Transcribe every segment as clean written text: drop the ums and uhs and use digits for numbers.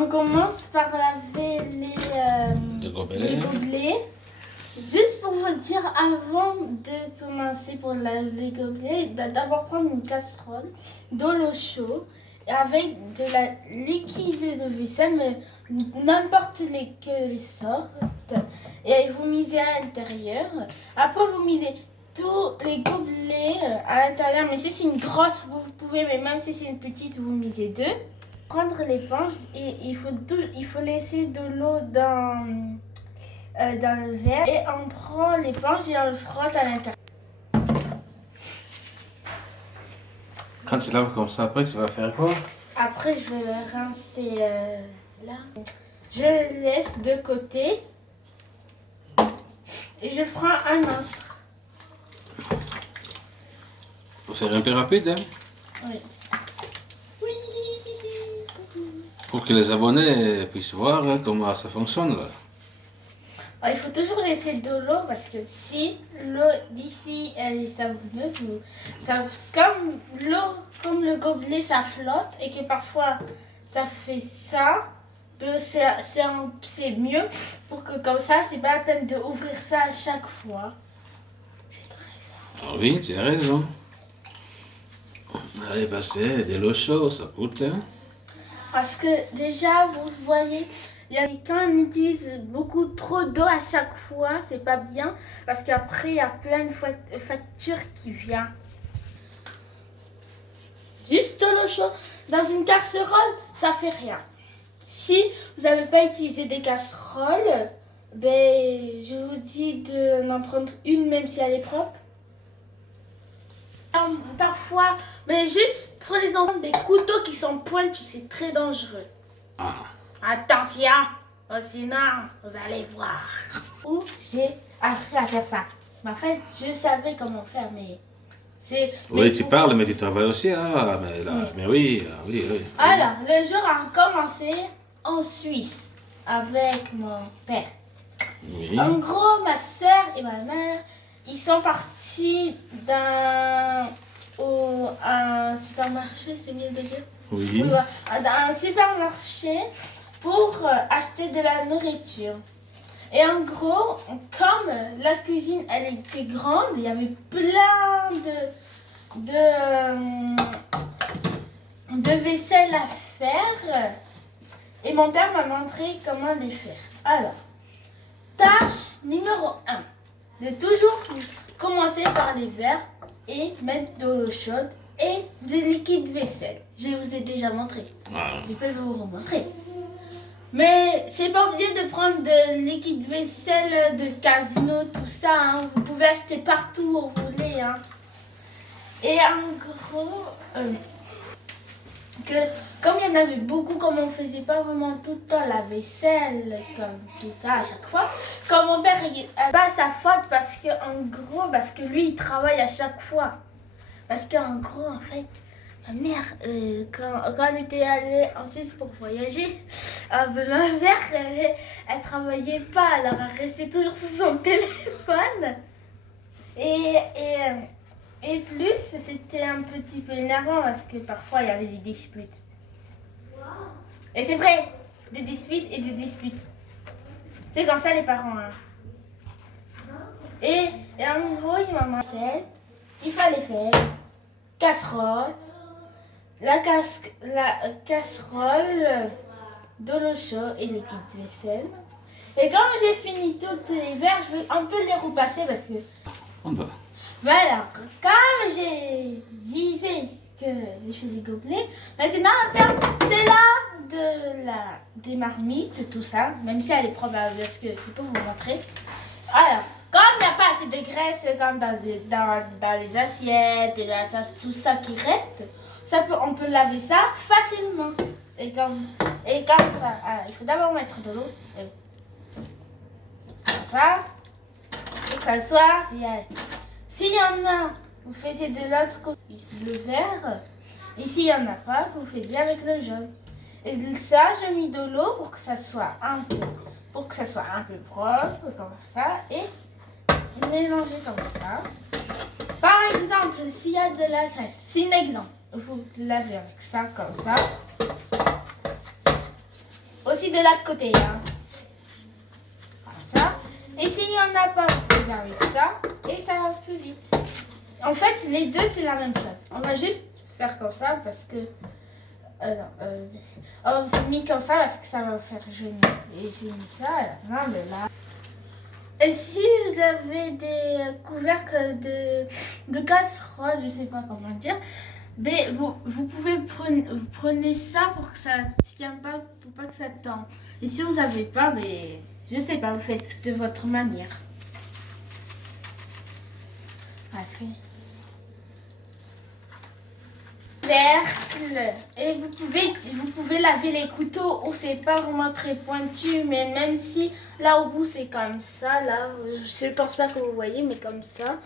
On commence par laver les gobelets. Juste pour vous dire, avant de commencer pour laver les gobelets, d'abord prendre une casserole d'eau chaud avec de la liquide de vaisselle, mais n'importe les sortes. Et vous misez à l'intérieur. Après, vous misez tous les gobelets à l'intérieur. Mais si c'est une grosse, vous pouvez, mais même si c'est une petite, vous misez deux. Prendre l'éponge et il faut laisser de l'eau dans le verre. Et on prend l'éponge et on le frotte à l'intérieur. Quand tu laves comme ça, après, tu vas faire quoi? Après, je vais le rincer là. Je le laisse de côté. Et je prends un autre. Pour faire un peu rapide, hein? Oui. Pour que les abonnés puissent voir comment ça fonctionne là. Il faut toujours laisser de l'eau parce que si l'eau d'ici elle est savoureuse, comme le gobelet ça flotte et que parfois ça fait ça, c'est mieux pour que comme ça c'est pas la peine d'ouvrir ça à chaque fois. Ah oui, tu as raison. Allez, passer de l'eau chaude, ça coûte, hein? Parce que déjà, vous voyez, quand on utilise beaucoup trop d'eau à chaque fois, c'est pas bien. Parce qu'après, il y a plein de factures qui viennent. Juste de l'eau chaude dans une casserole, ça fait rien. Si vous n'avez pas utilisé des casseroles, ben, je vous dis d'en prendre une même si elle est propre. Parfois, mais juste pour les enfants, des couteaux qui sont pointus, c'est très dangereux. Ah. Attention, sinon vous allez voir. Où j'ai appris à faire ça. Mais en fait, je savais comment faire, mais c'est. Oui, tu parles, mais tu travailles aussi, ah, mais oui. Alors, le jour a commencé en Suisse avec mon père. Oui. En gros, ma soeur et ma mère, ils sont partis dans un supermarché, c'est mieux de dire. Oui. Dans un supermarché pour acheter de la nourriture. Et en gros, comme la cuisine elle était grande, il y avait plein de vaisselle à faire. Et mon père m'a montré comment les faire. Alors, tâche numéro 1, de toujours commencer par les verres et mettre de l'eau chaude et du liquide vaisselle. Je vous ai déjà montré. Ah. Je peux vous remontrer. Mais c'est pas obligé de prendre de liquide vaisselle de Casino, tout ça. Hein. Vous pouvez acheter partout où vous voulez. Hein. Et en gros, comme il y en avait beaucoup, comme on faisait pas vraiment tout le temps la vaisselle, comme tout ça à chaque fois, comme mon père, pas sa faute parce que lui il travaille à chaque fois. Parce qu'en gros, en fait, ma mère, quand on était allé en Suisse pour voyager, ma mère, elle travaillait pas, alors elle restait toujours sur son téléphone. Et plus, c'était un petit peu énervant parce que parfois il y avait des disputes. Et c'est vrai, des disputes et des disputes. C'est comme ça les parents. Hein. Et en gros, il m'a montré qu'il fallait faire casserole, la casserole, de l'eau chaude et liquide vaisselle. Et quand j'ai fini tous les verres, je vais un peu les repasser parce que... Voilà, comme je disais que j'ai fait des gobelets, maintenant on va faire celle-là des marmites, tout ça, même si elle est propre parce que c'est pour vous montrer. Alors, comme il n'y a pas assez de graisse comme dans les assiettes et la sauce, tout ça qui reste, on peut laver ça facilement. Et comme ça, alors, il faut d'abord mettre de l'eau. Comme ça, et que ça soit bien. S'il y en a, vous faisiez de l'autre côté, ici le vert. Et s'il n'y en a pas, vous faisiez avec le jaune. Et ça, j'ai mis de l'eau pour que ça soit un peu propre, comme ça. Et mélanger comme ça. Par exemple, s'il y a de la graisse, c'est un exemple. Vous lavez avec ça, comme ça. aussi de l'autre côté. Hein. Comme ça. Et s'il n'y en a pas, vous faites avec ça. Et ça va plus vite. En fait, les deux, c'est la même chose. On va juste faire comme ça parce que... on va mis comme ça parce que ça va faire jaune. Et j'ai mis ça là, là. Et si vous avez des couvercles de casserole, je sais pas comment dire, mais vous pouvez prenez ça pour que ça tienne pas, pour pas que ça tombe. Et si vous n'avez pas, mais je sais pas, vous faites de votre manière. Parce que cercle. Et vous pouvez laver les couteaux où c'est pas vraiment très pointu, mais même si là au bout c'est comme ça, là, je pense pas que vous voyez, mais comme ça.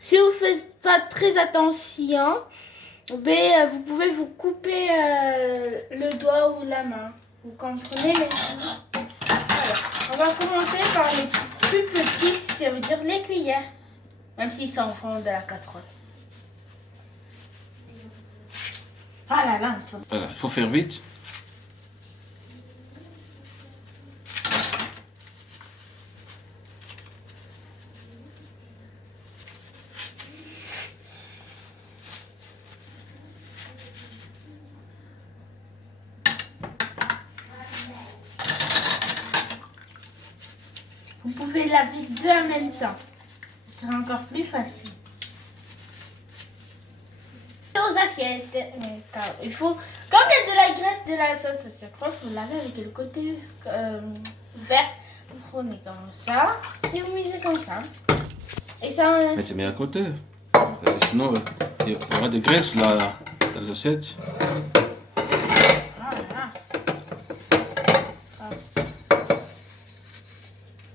Si vous faites pas très attention, ben, vous pouvez vous couper le doigt ou la main. Vous comprenez maintenant? Voilà. On va commencer par les plus petites, ça veut dire les cuillères, même s'ils sont au fond de la casserole. Ah là là, voilà, il faut faire vite. Vous pouvez laver deux en même temps. Ce sera encore plus facile. Aux assiettes. Il faut, comme il y a de la graisse, de la sauce, il faut laver avec le côté vert. Vous prenez comme ça et vous misez comme ça. Et ça. Mais tu mets à côté. Parce que sinon, il y aura des graisses là dans les assiettes. Voilà.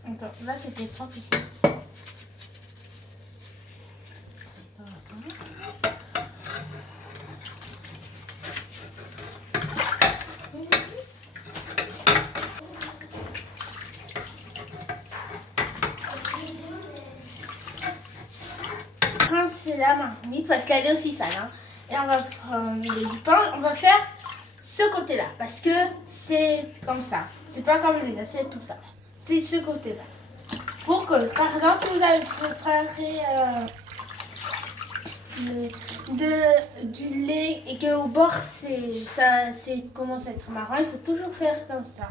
Attends, là c'était propre ici. C'est la marmite parce qu'elle est aussi sale. Hein. Et on va prendre du pain. On va faire ce côté-là parce que c'est comme ça. C'est pas comme les assiettes, tout ça. C'est ce côté-là. Pour que, par exemple, si vous avez préparé du lait et qu'au bord, ça commence à être marron, il faut toujours faire comme ça.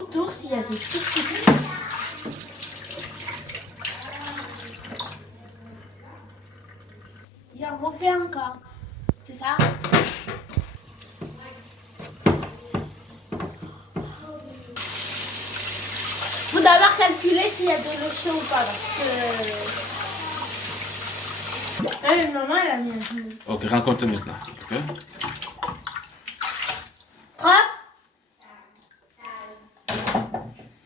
Autour, s'il y a des petites... Il en refait encore. C'est ça? Faut d'abord calculer s'il y a de l'eau chaude ou pas. Parce que... maman, elle a mis un genou. Ok, rencontre maintenant. Okay. Propre.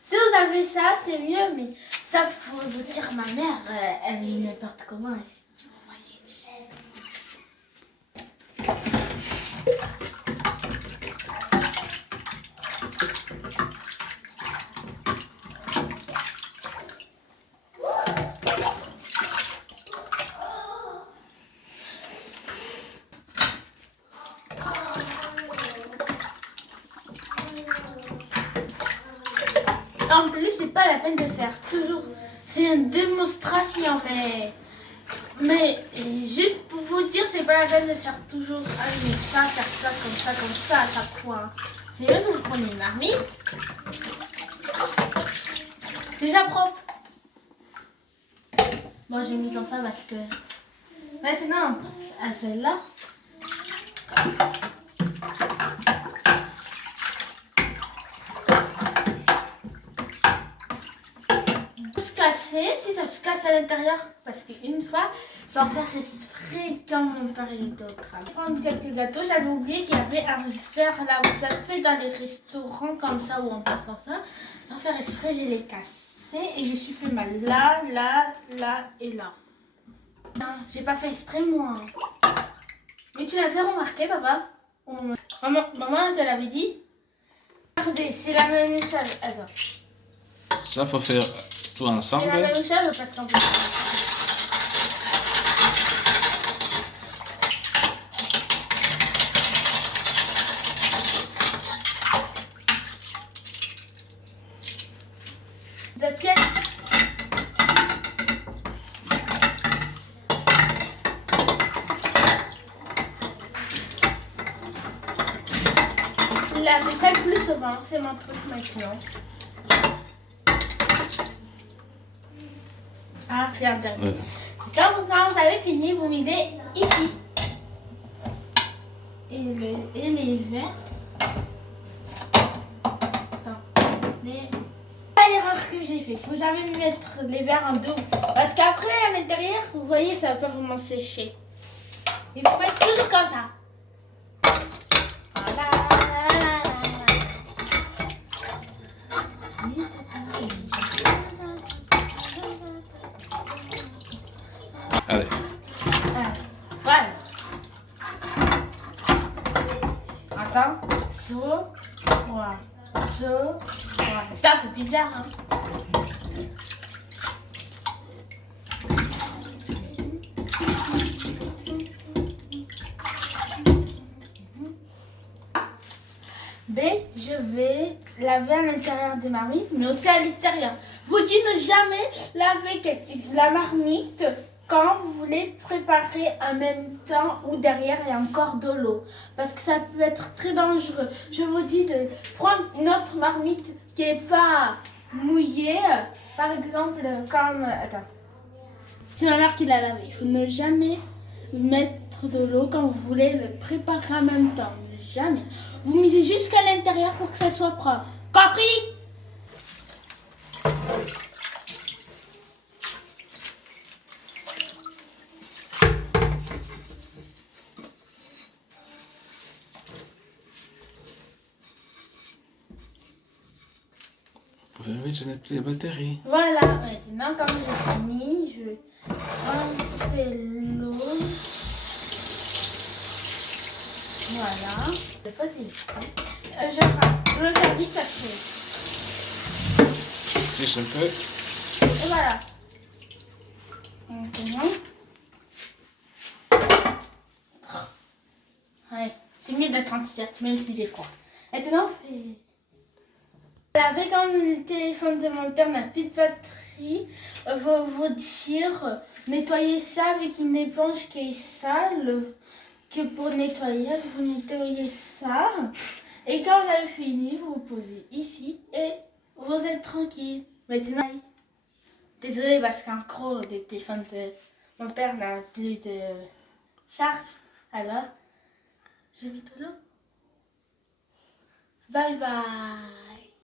Si vous avez ça, c'est mieux. Mais ça, faut vous dire, ma mère, elle est n'importe comment. En plus, c'est pas la peine de faire toujours. C'est une démonstration, mais juste pour vous dire, c'est pas la peine de faire toujours ça, faire ça, comme ça à chaque fois. C'est mieux que vous prenez une marmite. Déjà propre. Bon, j'ai mis comme ça parce que... Maintenant, à celle-là. Si ça se casse à l'intérieur, parce qu'une fois, ça va faire esprit comme on parlait d'autres. Je vais prendre quelques gâteaux. J'avais oublié qu'il y avait un verre là où ça fait dans les restaurants comme ça, où on parle comme ça. Sans faire esprit, je l'ai cassé et je suis fait mal là, là, là et là. Non, j'ai pas fait esprit moi. Mais tu l'avais remarqué, papa? Maman, te l'avait dit? Regardez, c'est la même chose. Attends. Ça, faut faire tout ensemble. C'est la même chose parce qu'on peut... la vaisselle plus souvent, c'est mon truc maintenant. Ah, c'est interdit. Ouais. Quand vous avez fini, vous misez ici. Et les verres. Attends. Pas l'erreur que j'ai fait. Faut jamais mettre les verres en double. Parce qu'après, à l'intérieur, vous voyez, ça va pas vraiment sécher. Il faut mettre toujours comme ça. Voilà. Allez. Voilà. Attends. Voilà. Voilà. C'est un peu bizarre, hein. B, je vais laver à l'intérieur des marmites, mais aussi à l'extérieur. Vous dites ne jamais laver la marmite quand vous voulez préparer en même temps ou derrière il y a encore de l'eau. Parce que ça peut être très dangereux. Je vous dis de prendre une autre marmite qui n'est pas mouillée. Par exemple, comme... Attends. C'est ma mère qui l'a lavé. Il faut ne jamais mettre de l'eau quand vous voulez le préparer en même temps. Jamais. Vous misez jusqu'à l'intérieur pour que ça soit propre. Compris? Oui, je n'ai plus de batterie. Voilà. Maintenant, quand j'ai fini, je vais rincer l'eau. Voilà. Je vais passer je vais le faire vite parce que... Juste un peu. Et voilà. Maintenant... Ouais, c'est mieux d'être en t-shirt, même si j'ai froid. Maintenant, on fait... Laver quand le téléphone de mon père n'a plus de batterie, vous dire nettoyer ça avec une éponge qui est sale, que pour nettoyer, vous nettoyez ça. Et quand vous avez fini, vous vous posez ici et vous êtes tranquille. Maintenant, désolé parce qu'en gros, le téléphone de mon père n'a plus de charge. Alors, je mets de l'eau. Bye bye.